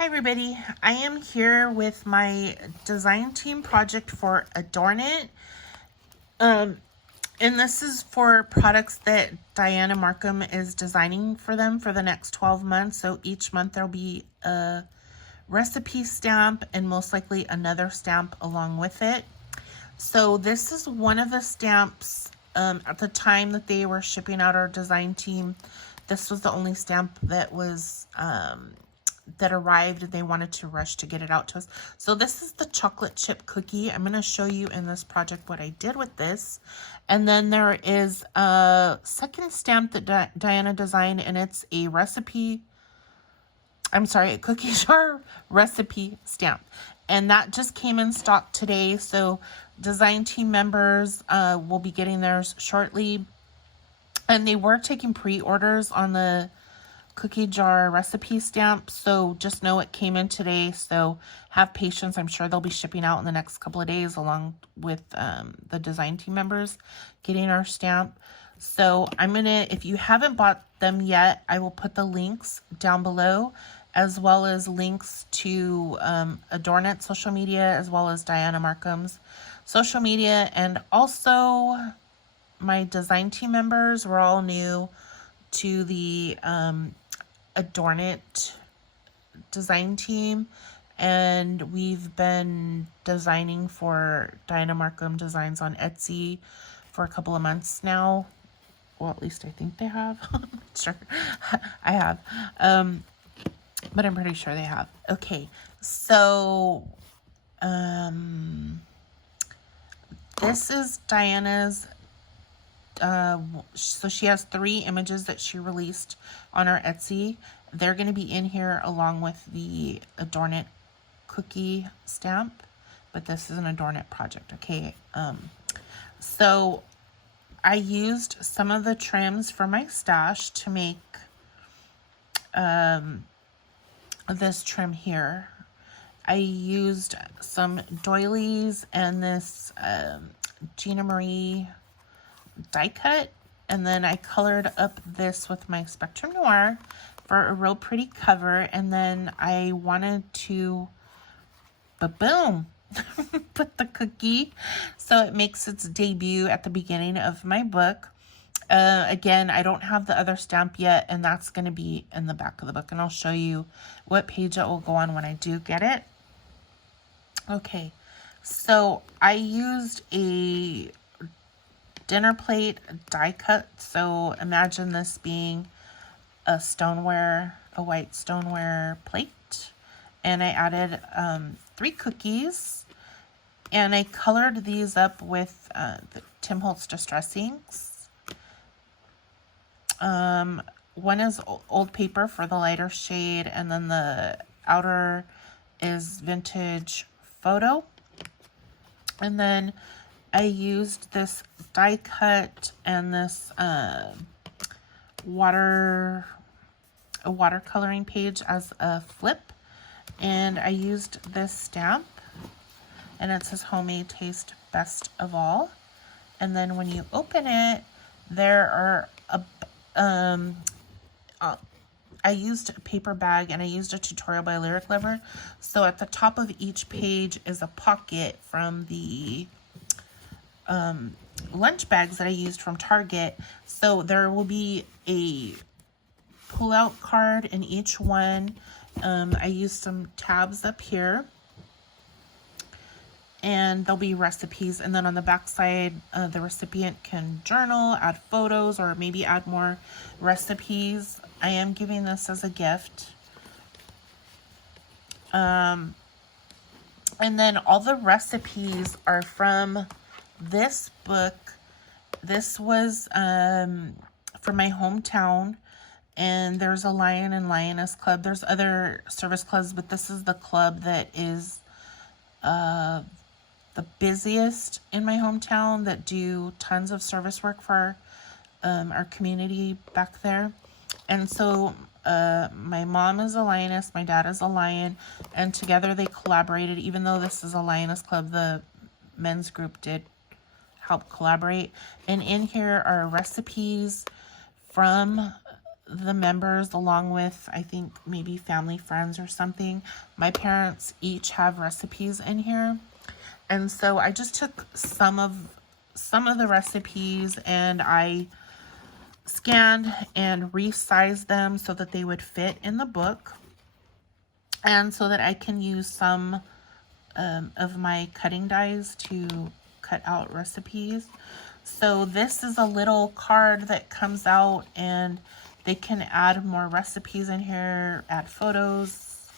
Hi everybody, I am here with my design team project for Adornit. And this is for products that Dianna Marcum is designing for them for the next 12 months. So each month there'll be a recipe stamp and most likely another stamp along with it. So this is one of the stamps at the time that they were shipping out our design team. This was the only stamp that was that arrived, and they wanted to rush to get it out to us. So this is the chocolate chip cookie. I'm going to show you in this project what I did with this. And then there is a second stamp that Dianna designed, and it's a recipe. I'm sorry, a cookie jar recipe stamp. And that just came in stock today. So design team members will be getting theirs shortly. And they were taking pre-orders on the cookie jar recipe stamp, so just know it came in today, so have patience. I'm sure they'll be shipping out in the next couple of days along with the design team members getting our stamp. So I'm gonna, if you haven't bought them yet, I will put the links down below, as well as links to Adornit social media, as well as Dianna Marcum's social media. And also my design team members were all new to the Adornit design team, and we've been designing for Dianna Marcum Designs on Etsy for a couple of months now. Well, at least I think they have. Sure, I have, but I'm pretty sure they have. Okay, so this is Dianna's. So she has 3 images that she released on our Etsy. They're going to be in here along with the Adornit cookie stamp, but this is an Adornit project. Okay. So I used some of the trims for my stash to make this trim here. I used some doilies and this Gina Marie die cut, and then I colored up this with my Spectrum Noir for a real pretty cover. And then I wanted to boom put the cookie so it makes its debut at the beginning of my book. Again, I don't have the other stamp yet, and that's going to be in the back of the book, and I'll show you what page it will go on when I do get it. Okay, so I used a dinner plate die cut. So imagine this being a stoneware, a white stoneware plate. And I added 3 cookies, and I colored these up with the Tim Holtz Distress Inks. One is old paper for the lighter shade, and then the outer is vintage photo. And then I used this die cut and this watercoloring page as a flip, and I used this stamp, and it says homemade taste best of all. And then when you open it, there are I used a paper bag, and I used a tutorial by Lyric Lover. So at the top of each page is a pocket from the lunch bags that I used from Target. So there will be a pull-out card in each one. I used some tabs up here, and there'll be recipes. And then on the back side, the recipient can journal, add photos, or maybe add more recipes. I am giving this as a gift. And then all the recipes are from this book. This was for my hometown, and there's a Lion and Lioness Club. There's other service clubs, but this is the club that is the busiest in my hometown, that do tons of service work for our community back there. And so my mom is a lioness, my dad is a lion, and together they collaborated. Even though this is a Lioness Club, the men's group did help collaborate. And in here are recipes from the members, along with, I think, maybe family, friends or something. My parents each have recipes in here. And so I just took some of the recipes and I scanned and resized them so that they would fit in the book, and so that I can use some of my cutting dies to cut out recipes. So this is a little card that comes out, and they can add more recipes in here, add photos.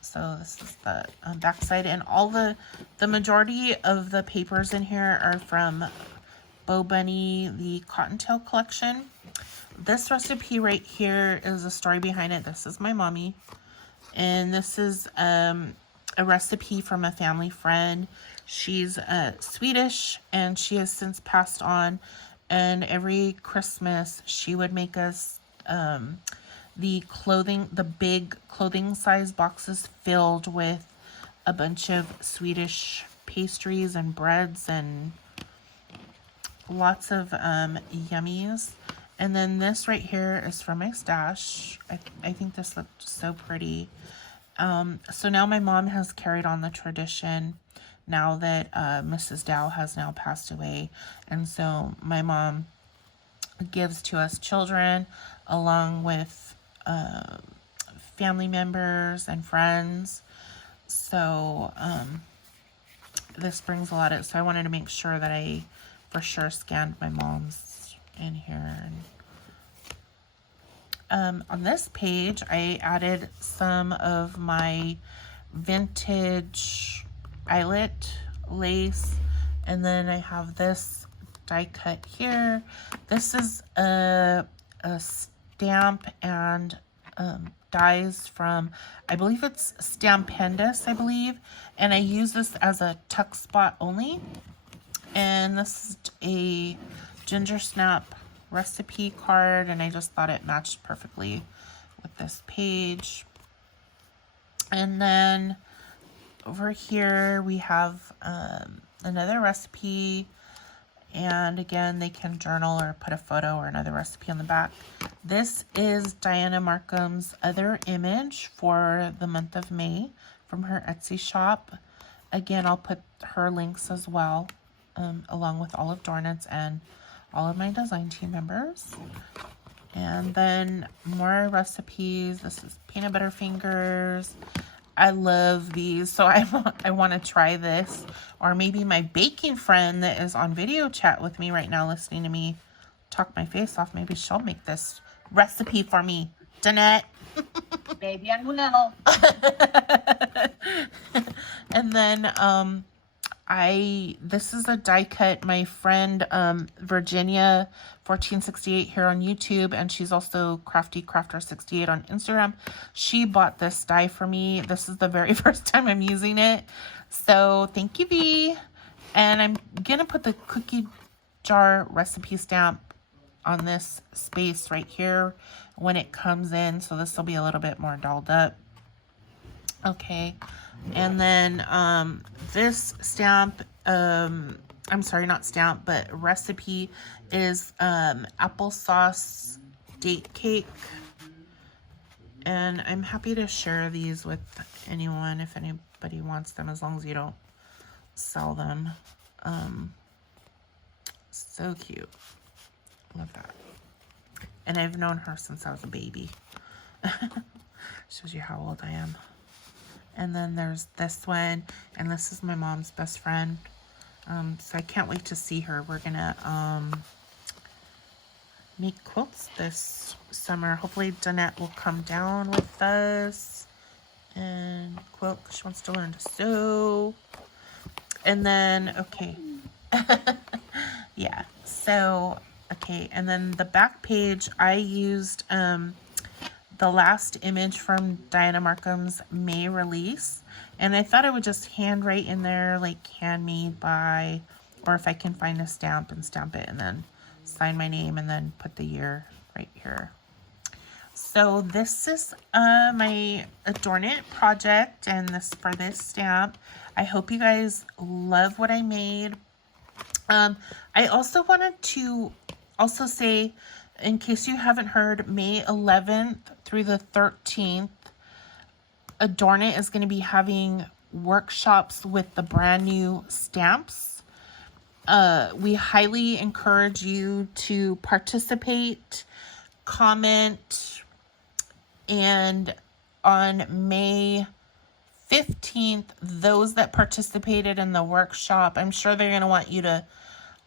So this is the backside, and all the majority of the papers in here are from Bo Bunny, the Cottontail collection. This recipe right here is a story behind it. This is my mommy, and this is a recipe from a family friend. She's Swedish, and she has since passed on, and every Christmas she would make us the big clothing size boxes filled with a bunch of Swedish pastries and breads and lots of yummies. And then this right here is from my stash. I think this looked so pretty. So now my mom has carried on the tradition now that Mrs. Dow has now passed away. And so my mom gives to us children along with family members and friends. So this brings a lot of, so I wanted to make sure that I for sure scanned my mom's in here. And on this page I added some of my vintage eyelet lace, and then I have this die cut here. This is a stamp and dies from, I believe it's Stampendous, I believe, and I use this as a tuck spot only. And this is a ginger snap recipe card, and I just thought it matched perfectly with this page. And then over here we have another recipe, and again they can journal or put a photo or another recipe on the back. This is Dianna Marcum's other image for the month of May from her Etsy shop. Again, I'll put her links as well, along with all of Dornit's and all of my design team members. And then more recipes. This is peanut butter fingers. I love these, so I want to try this. Or maybe my baking friend that is on video chat with me right now listening to me talk my face off, maybe she'll make this recipe for me. Danette. Maybe I will. And then this is a die cut. My friend Virginia 1468 here on YouTube, and she's also Crafty Crafter 68 on Instagram. She bought this die for me. This is the very first time I'm using it, so thank you, V. And I'm gonna put the cookie jar recipe stamp on this space right here when it comes in, so this will be a little bit more dolled up. Okay. And then this stamp, I'm sorry, not stamp, but recipe is applesauce date cake. And I'm happy to share these with anyone if anybody wants them, as long as you don't sell them. So cute. Love that. And I've known her since I was a baby. Shows you how old I am. And then there's this one, and this is my mom's best friend. So I can't wait to see her. We're gonna make quilts this summer. Hopefully Danette will come down with us and quilt, 'cause she wants to learn to sew. And then, okay. Yeah, so, okay, and then the back page, I used the last image from Dianna Marcum's May release, and I thought I would just handwrite in there like handmade by, or if I can find a stamp and stamp it and then sign my name and then put the year right here. So this is my Adornit project, and for this stamp. I hope you guys love what I made. I also wanted to say, in case you haven't heard, May 11th through the 13th, Adornit is going to be having workshops with the brand new stamps. We highly encourage you to participate, comment, and on May 15th, those that participated in the workshop, I'm sure they're going to want you to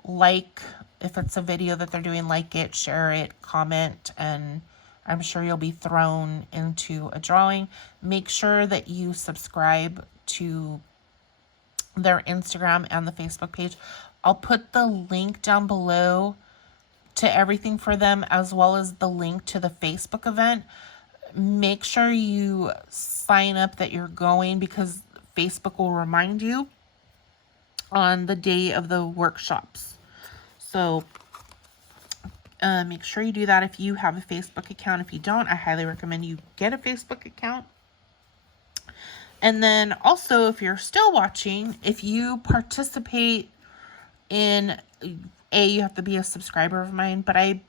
like, if it's a video that they're doing, like it, share it, comment, and I'm sure you'll be thrown into a drawing. Make sure that you subscribe to their Instagram and the Facebook page. I'll put the link down below to everything for them, as well as the link to the Facebook event. Make sure you sign up that you're going, because Facebook will remind you on the day of the workshops. So make sure you do that if you have a Facebook account. If you don't, I highly recommend you get a Facebook account. And then also, if you're still watching, if you participate in, you have to be a subscriber of mine, but I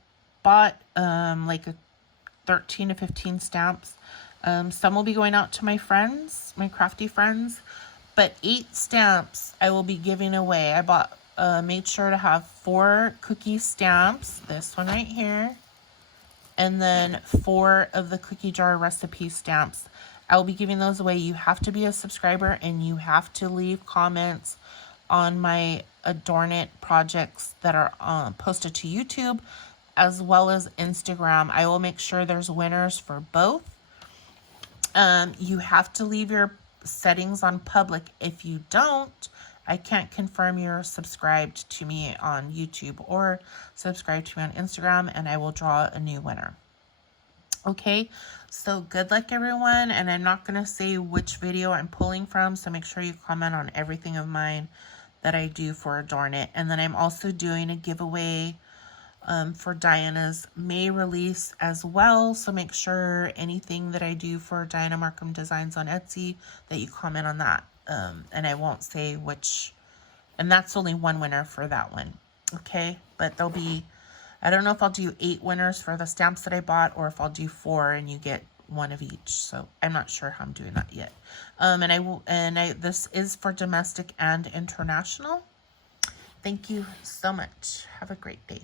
bought like a 13 to 15 stamps. Some will be going out to my friends, my crafty friends, but 8 stamps I will be giving away. I bought, made sure to have 4 cookie stamps, this one right here, and then 4 of the cookie jar recipe stamps. I will be giving those away. You have to be a subscriber, and you have to leave comments on my Adornit projects that are posted to YouTube, as well as Instagram. I will make sure there's winners for both. You have to leave your settings on public. If you don't, I can't confirm you're subscribed to me on YouTube or subscribed to me on Instagram, and I will draw a new winner. Okay, so good luck, everyone. And I'm not going to say which video I'm pulling from, so make sure you comment on everything of mine that I do for Adornit. And then I'm also doing a giveaway for Dianna's May release as well. So make sure anything that I do for Dianna Marcum Designs on Etsy, that you comment on that. And I won't say which, and that's only one winner for that one. Okay, but there'll be, I don't know if I'll do 8 winners for the stamps that I bought, or if I'll do 4 and you get 1 of each. So I'm not sure how I'm doing that yet. This is for domestic and international. Thank you so much. Have a great day.